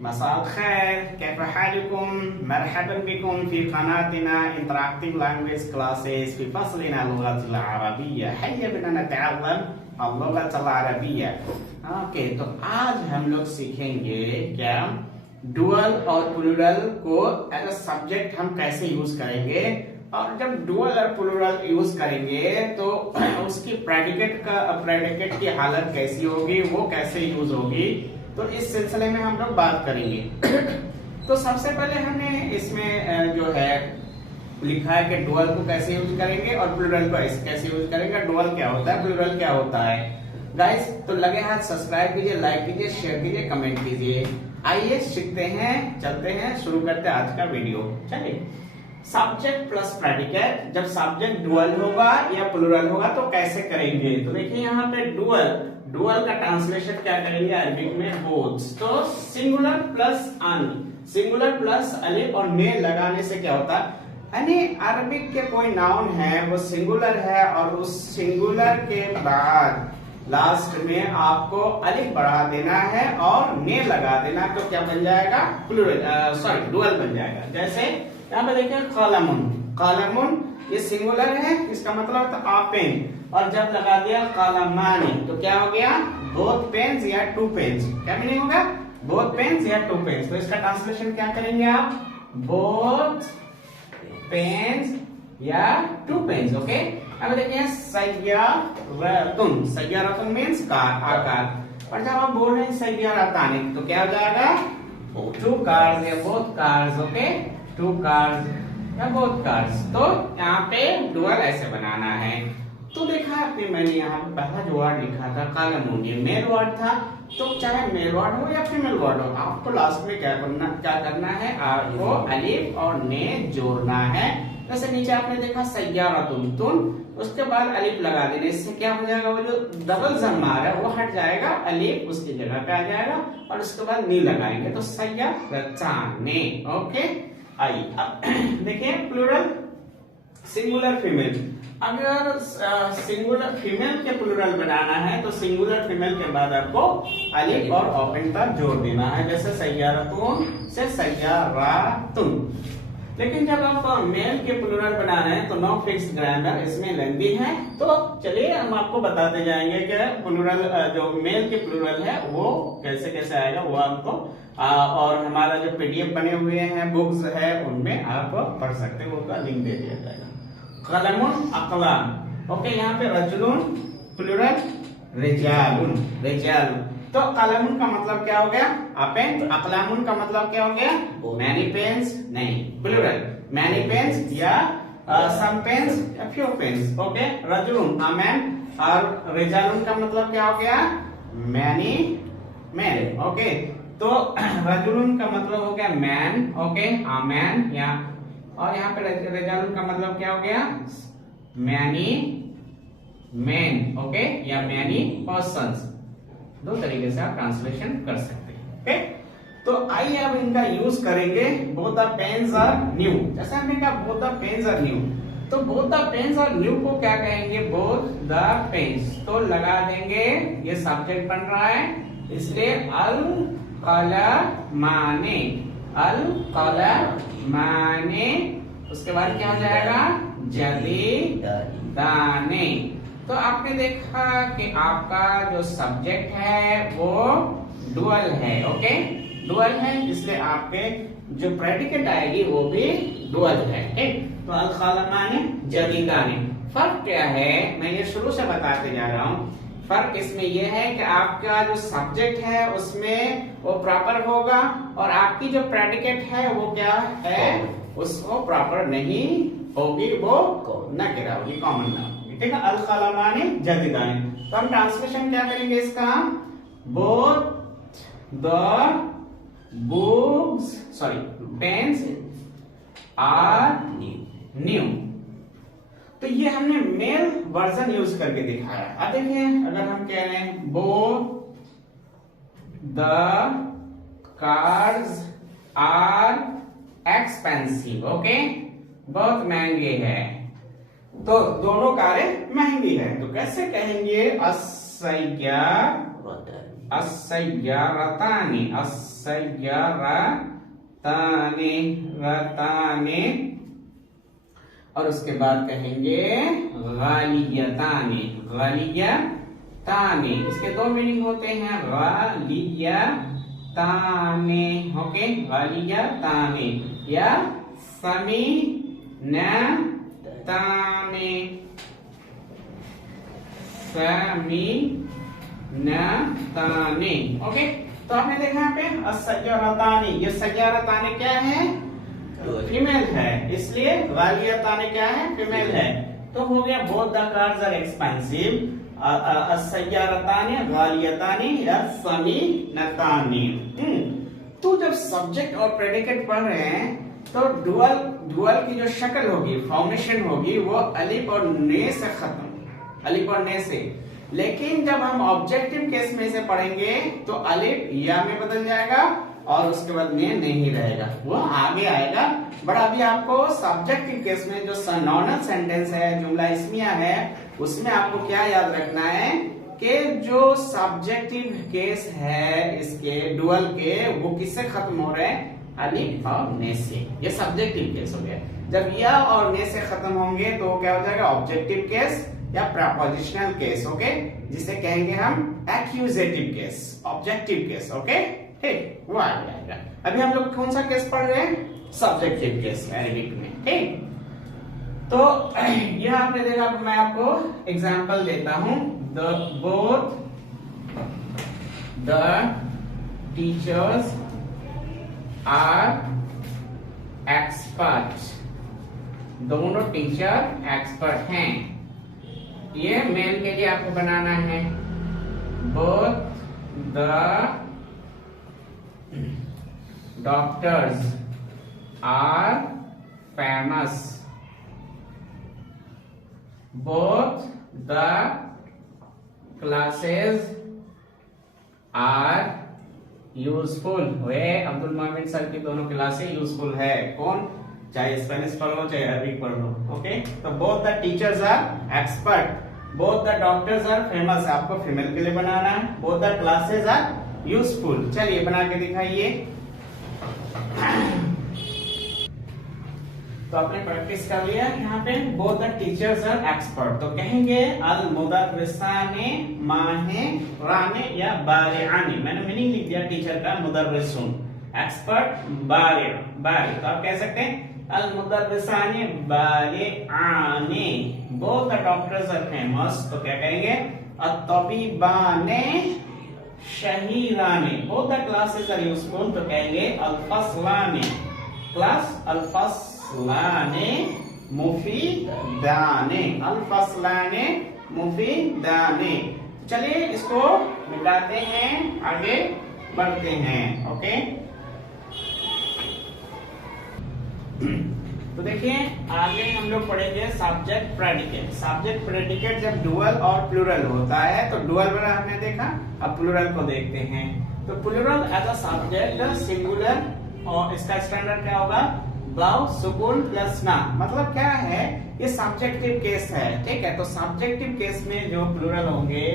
मसाल खैर, कैफ हालुकुम, मरहबन बिकुम फी क़नातिना interactive language classes फी फ़स्लिना लुग़तिल अरबिय्या, हय्या बिना नतअल्लम अल-लुग़तल अरबिय्या। ओके, तो आज हम लोग सीखेंगे क्या डुअल और प्लूरल को एज अ सब्जेक्ट हम कैसे यूज करेंगे, और जब डुअल और प्लूरल यूज करेंगे तो उसकी प्रेडिकेट की हालत कैसी होगी, वो कैसे यूज होगी, तो इस सिलसिले में हम लोग बात करेंगे। तो सबसे पहले हमने इसमें जो है लिखा है कि डुअल को कैसे यूज करेंगे और प्लूरल को कैसे यूज करेंगे। डुअल क्या होता है, प्लूरल क्या होता है। गाइस तो लगे हाथ सब्सक्राइब कीजिए, लाइक कीजिए, शेयर कीजिए, कमेंट कीजिए। आइए सीखते हैं, चलते हैं, शुरू करते हैं आज का वीडियो। चलिए, सब्जेक्ट प्लस प्रेडिकेट, जब सब्जेक्ट डुअल होगा या प्लूरल होगा तो कैसे करेंगे। तो देखिए यहाँ पे डुअल का ट्रांसलेशन क्या करेंगे अरबिक में, बोथ। तो सिंगुलर प्लस अलिफ और ने लगाने से क्या होता है, यानी अरबिक के कोई नाउन है वो सिंगुलर है और उस सिंगुलर के बाद लास्ट में आपको अलिफ बढ़ा देना है और ने लगा देना, तो क्या बन जाएगा, डुअल बन जाएगा। जैसे यहाँ पे देखिए कालमुन ये सिंगुलर है, इसका मतलब था आ पेन, और जब लगा दिया कालमानी तो क्या हो गया, बोथ पेन्स या टू पेन्स। क्या मीनिंग होगा, बोथ पेन्स या टू पेन्स। तो इसका ट्रांसलेशन क्या करेंगे आप, बोथ पेन्स या टू पेन्स। ओके, अब देखिए सय्यारतुन मीन्स कार, आकार, और जब आप बोल रहे हैं सय्यारतानी तो क्या हो जाएगा, टू कार्स या both cars. Okay, two cars या बोथ कार्स। तो यहाँ पे डुअल ऐसे बनाना है। तो देखा आपने, मैंने यहाँ पे पहला जो वर्ड लिखा था कालमुन, ये मेल वर्ड था। तो चाहे मेल वर्ड हो या फीमेल वर्ड हो, आपको लास्ट में क्या करना है, आपको अलिफ और ने जोड़ना है। जैसे नीचे आपने देखा सय्यारतुन, उसके बाद अलिफ लगा देने, इससे क्या हो जाएगा, वो जो डबल जमार है वो हट जाएगा, अलिफ उसकी जगह पे आ जाएगा और उसके बाद नी लगाएंगे तो सय्यारताने। ओके, आइए अब देखिए प्लूरल सिंगुलर फीमेल। अगर सिंगुलर फीमेल के प्लूरल बनाना है तो सिंगुलर फीमेल के बाद आपको अलिफ और ओपन तक जोड़ देना है, जैसे सय्यारतुन से सय्यारातुन। लेकिन जब आप मेल के प्लूरल बना रहे हैं तो नो फिक्स्ड ग्रामर, इसमें लेंथी है। तो चलिए हम आपको बताते जाएंगे कि प्लूरल जो मेल के प्लूरल है वो कैसे कैसे आएगा, वो आपको और हमारा जो पीडीएफ बने हुए हैं, बुक्स है, उनमें आप पढ़ सकते हैं, उनका लिंक दे दिया जाएगा। कलमुन अकलाम। ओके, यहाँ पे रजुलुन प्लूरल रिजालुन। तो कलमुन का मतलब क्या हो गया, पेन। अकलामुन का मतलब क्या हो गया, मैनी पेन्स, नहीं प्लूरल, मैनी पेन्स या सम पेन्स या फ्यू पेन्स। ओके, रजुलुन अ मैन, और रिजालुन का मतलब क्या हो गया, मैनी मैन। ओके, तो रजुलुन का मतलब हो गया मैन, ओके, अ मैन, या और यहाँ पे रिजालुन का मतलब क्या हो गया, मैनी मैन, ओके, या मैनी पर्सन्स। दो तरीके से आप ट्रांसलेशन कर सकते हैं। ओके, तो आइए अब इनका यूज करेंगे। Both the pens are new, जैसे हमने कहा both the pens are new, तो both the pens are new को क्या कहेंगे, बोथ द पेन्स। तो लगा देंगे, ये सब्जेक्ट बन रहा है इसलिए अल कलमाने, उसके बाद क्या हो जाएगा, जदीदाने। तो आपने देखा कि आपका जो सब्जेक्ट है वो डुअल है। ओके, डुअल है, इसलिए आपके जो प्रेडिकेट आएगी वो भी डुअल है। ठीक, तो अल कलमाने जदीदाने। फर्क क्या है, मैं ये शुरू से बताते जा रहा हूँ। फर्क इसमें यह है कि आपका जो सब्जेक्ट है उसमें वो प्रॉपर होगा और आपकी जो प्रेडिकेट है वो क्या है, उसको प्रॉपर नहीं होगी, वो नकिरा होगी, कॉमन नाउन। ठीक है, अल कलमाने जदीदाने। तो हम ट्रांसलेशन क्या करेंगे इसका, both the pens are new. तो ये हमने मेल वर्जन यूज करके दिखाया। अब देखिए, अगर हम कह रहे हैं both the cars are expensive, okay, बहुत महंगे हैं, तो दोनों कारें महंगी है। तो कैसे कहेंगे, अस्सय्यारतानि, अस्सय्यारतानि, रतानि। और उसके बाद कहेंगे गालियतानि, गालियतानि। इसके दो मीनिंग होते हैं, गालियतानि, ओके, गालियतानि या समीनतानि, समीनतानि, ओके। तो आपने देखा यहाँ पे अस्सय्यारतानि, ये सय्यारतानि क्या है, फीमेल है, इसलिए गालियतानि क्या है, फीमेल है। तो हो गया both the cars are expensive, अस्सय्यारतानि, गालियतानि या समीनतानि। तो जब सब्जेक्ट और प्रेडिकेट पढ़ रहे हैं तो डुअल की जो शक्ल होगी, फॉर्मेशन होगी, वो अलिफ और ने से खत्म, अलिफ और ने से। लेकिन जब हम ऑब्जेक्टिव केस में से पढ़ेंगे तो अलिफ या में बदल जाएगा और उसके बाद ने नहीं रहेगा, वो आगे आएगा। बट अभी आपको सब्जेक्टिव केस में जो नॉर्मल सेंटेंस है, जुमला इस्मिया है, उसमें आपको क्या याद रखना है कि जो सब्जेक्टिव केस है इसके डुअल के, वो किससे खत्म हो रहे हैं, अलिफ और ने से। ये सब्जेक्टिव केस हो गया। जब या और ने से खत्म होंगे तो क्या हो जाएगा, ऑब्जेक्टिव केस या प्रपोजिशनल केस, ओके, जिसे कहेंगे हम accusative case, objective case, okay, ठीक, वो आ जाएगा। अभी हम लोग कौन सा केस पढ़ रहे हैं, सब्जेक्टिव केस अरेबिक में, ठीक। तो यह आपने देखा, मैं आपको एग्जांपल देता हूं। Both the teachers are expert, दोनों टीचर एक्सपर्ट हैं। ये मेल के लिए आपको बनाना है। Both the doctors are famous, both the classes are useful. वे अब्दुल मोमिन सर की दोनों क्लासें यूजफुल है। कौन, चाहे स्पेनिश पढ़ लो चाहे अरबिक पढ़ लो, ओके। तो both the teachers are expert, both the doctors are famous, आपको फीमेल के लिए बनाना है। Both the classes are useful, चलिए बना के दिखाइए। तो आपने प्रैक्टिस कर लिया यहाँ पे। Both the teachers are expert, तो कहेंगे अल मुदर्रिसाने माहिराने या बारिआने। मैंने मीनिंग लिख दिया टीचर का, मुदर्रिसून, एक्सपर्ट, बारि, तो आप कह सकते हैं अल मुदर्रिसाने बारिआने। Both the doctors are famous, तो क्या कहेंगे अत-तबीबाने शहीराने। Both the classes are useful, तो कहेंगे अल फसलाने, क्लास, अल फसलाने मुफीदाने, अल फसलाने मुफीदाने। चलिए इसको मिटाते हैं, आगे बढ़ते हैं, ओके। तो देखिए आगे हम लोग पढ़ेंगे सब्जेक्ट प्रेडिकेट। सब्जेक्ट प्रेडिकेट जब डुअल और प्लूरल होता है, तो डुअल वाला हमने देखा, अब प्लूरल को देखते हैं। तो plural as a subject singular, और इसका स्टैंडर्ड क्या होगा, वाव सुकून प्लस ना। मतलब क्या है, ये सब्जेक्टिव केस है, ठीक है। तो सब्जेक्टिव केस में जो प्लूरल होंगे,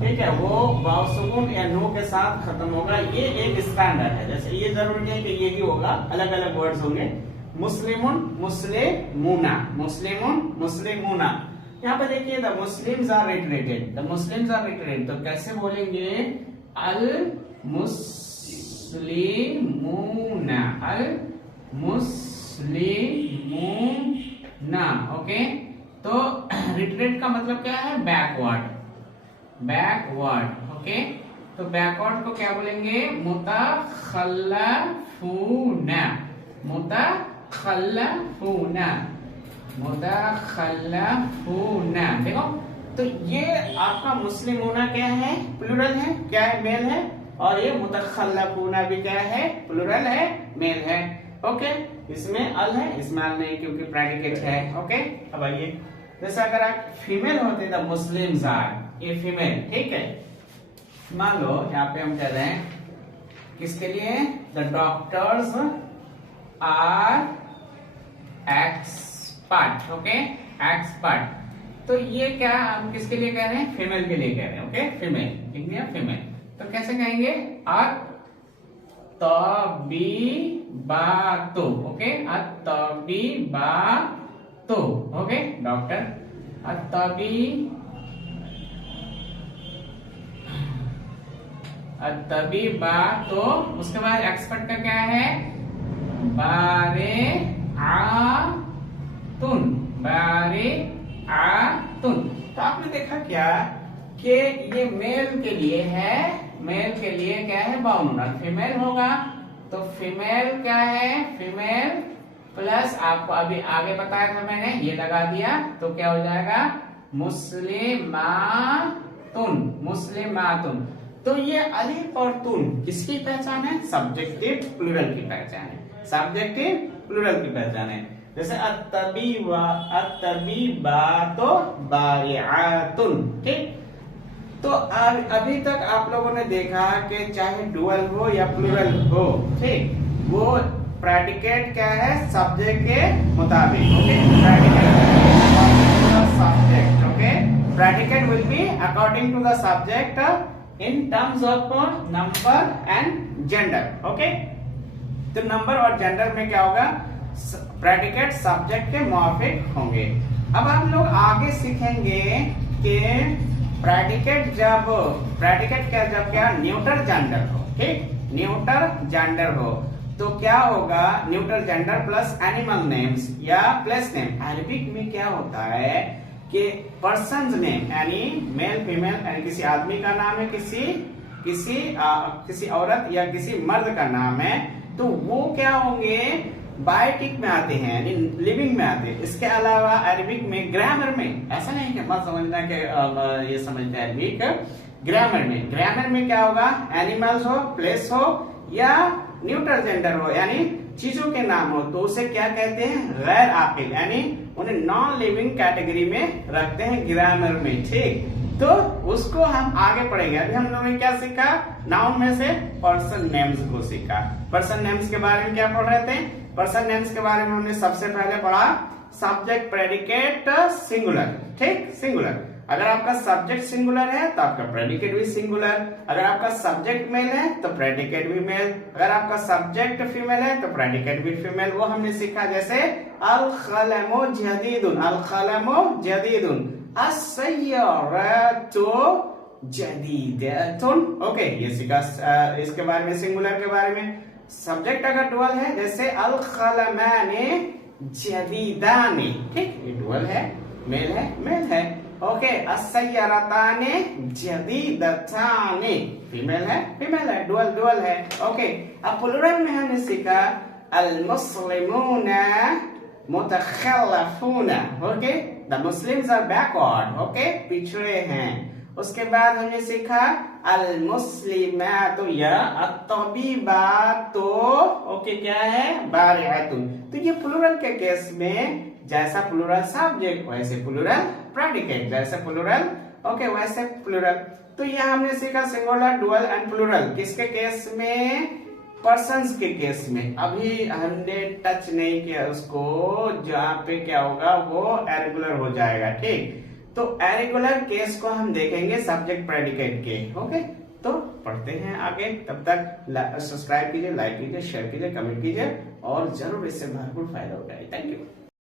ठीक है, वो वाव सुकून या नो के साथ खत्म होगा। ये एक स्टैंडर्ड है। जैसे ये जरूरी नहीं कि यही होगा, अलग अलग वर्ड्स होंगे। मुस्लिमुन मुस्लिमूना, मुस्लिमुन मुस्लिमूना। यहाँ पे देखिए the Muslims are reiterated, the Muslims are reiterated, तो कैसे बोलेंगे अल मुस्लिमूना, अल मुस्लिमूना, ओके। तो रिटरेट का मतलब क्या है, बैकवर्ड, बैकवर्ड, ओके। तो बैकवर्ड को क्या बोलेंगे, मुतखल्लफूना, मुतखल्लफूना, मुतखल्लफूना। देखो तो ये आपका मुस्लिमूना क्या है, प्लूरल है, क्या है, मेल है। और ये मुतखल्लफूना भी क्या है, प्लूरल है, मेल है, ओके। इसमें अल है, इसमें अल नहीं क्योंकि प्रेडिकेट है, ओके। अब आइए, जैसे अगर आप फीमेल होते द मुस्लिम्स आर, ये फीमेल, ठीक है। मान लो यहाँ पे हम कह रहे हैं किसके लिए, the doctors are expert, okay, expert. तो ये क्या हम किसके लिए कह रहे हैं, फीमेल के लिए कह रहे हैं, ओके, फीमेल, ठीक है, फीमेल। तो कैसे कहेंगे? अतबीबातु। ओके, अतबीबातु। ओके, डॉक्टर अतबीबातु। उसके बाद एक्सपर्ट का क्या है? बारिआतुन। बारिआतुन। तो आपने देखा क्या कि ये मेल के लिए है, मेल के लिए क्या है? बाउंड। फीमेल होगा तो फीमेल क्या है? फीमेल प्लस आपको अभी आगे बताया था मैंने, ये लगा दिया तो क्या हो जाएगा? मुस्लिमातुन। मुस्लिमातुन। तो ये अलिफ और तुन किसकी पहचान है? सब्जेक्टिव प्लूरल की पहचान है। सब्जेक्टिव प्लूरल की पहचान है। जैसे अत्तबीबातो बारिआतुन। ठीक, तो अभी तक आप लोगों ने देखा कि चाहे डुअल हो या प्लूरल हो, ठीक, वो प्रेडिकेट क्या है? सब्जेक्ट के मुताबिक। Okay, predicate subject. Okay, predicate will be according to the subject in terms of number and gender. Okay, तो नंबर और जेंडर में क्या होगा? प्रेडिकेट सब्जेक्ट के मुआफिक होंगे। अब हम लोग आगे सीखेंगे कि प्रेडिकेट जब क्या न्यूट्रल जेंडर हो, ठीक, न्यूट्रल जेंडर हो तो क्या होगा? Neutral gender plus animal names या प्लेस नेम। अरबिक में क्या होता है कि पर्सन नेम यानी मेल फीमेल यानी किसी आदमी का नाम है, किसी औरत या किसी मर्द का नाम है, तो वो क्या होंगे? बायोटिक में आते हैं यानी लिविंग में आते हैं। इसके अलावा अरबिक में ग्रामर में ऐसा नहीं कि मत समझना कि ये समझते हैं अरबिक। ग्रामर में क्या होगा? एनिमल्स हो, प्लेस हो या न्यूट्रल जेंडर हो यानी चीजों के नाम हो तो उसे क्या कहते हैं? गैर आकिल, यानी उन्हें नॉन लिविंग कैटेगरी में रखते हैं ग्रामर में। ठीक, तो उसको हम आगे पढ़ेंगे। अभी हम लोगों ने क्या सीखा? नाउन में से पर्सन नेम्स को सीखा। पर्सन नेम्स के बारे में क्या पढ़ रहे थे? पर्सन नेम्स के बारे में हमने सबसे पहले पढ़ा सब्जेक्ट प्रेडिकेट सिंगुलर। ठीक, सिंगुलर। अगर आपका सब्जेक्ट सिंगुलर है तो आपका प्रेडिकेट भी सिंगुलर। अगर आपका सब्जेक्ट मेल है तो प्रेडिकेट भी मेल। अगर आपका सब्जेक्ट फीमेल है तो प्रेडिकेट भी फीमेल। वो हमने सीखा जैसे अल क़लमु जदीदुन, अल क़लमु जदीदुन, अस्सय्यारतु जदीदतुन। ओके, ये सीखा इसके बारे में, सिंगुलर के बारे में। सब्जेक्ट अगर डुअल है जैसे अल क़लमानि जदीदानि। ठीक, ये डुअल है, मेल है। ओके, अस्सय्यारतानि जदीदतानि, फीमेल है, डुअल है। ओके, अब प्लूरल में हमने सीखा अल मुस्लिमूना मुतखल्लिफूना। Okay, the Muslims are backward. Okay, पिछड़े हैं। उसके बाद हमने सीखा अल मुस्लिमातु या अत्तबीबातु। ओके, क्या है? बारिआतुन। तो ये प्लूरल के केस में जैसा प्लूरल सब्जेक्ट वैसे प्लूरल प्रेडिकेट, जैसे प्लूरल ओके वैसे प्लूरल। तो ये हमने सीखा सिंगुलर, डुअल एंड प्लूरल। किसके केस में? पर्सन्स के केस में। अभी हमने टच नहीं किया उसको, जहाँ पे क्या होगा वो इरेगुलर हो जाएगा। ठीक, तो इरेगुलर केस को हम देखेंगे सब्जेक्ट प्रेडिकेट के। ओके, तो पढ़ते हैं आगे। तब तक सब्सक्राइब कीजिए, लाइक कीजिए, शेयर कीजिए, कमेंट कीजिए और जरूर इससे भरपूर फायदा उठाइए। Thank you.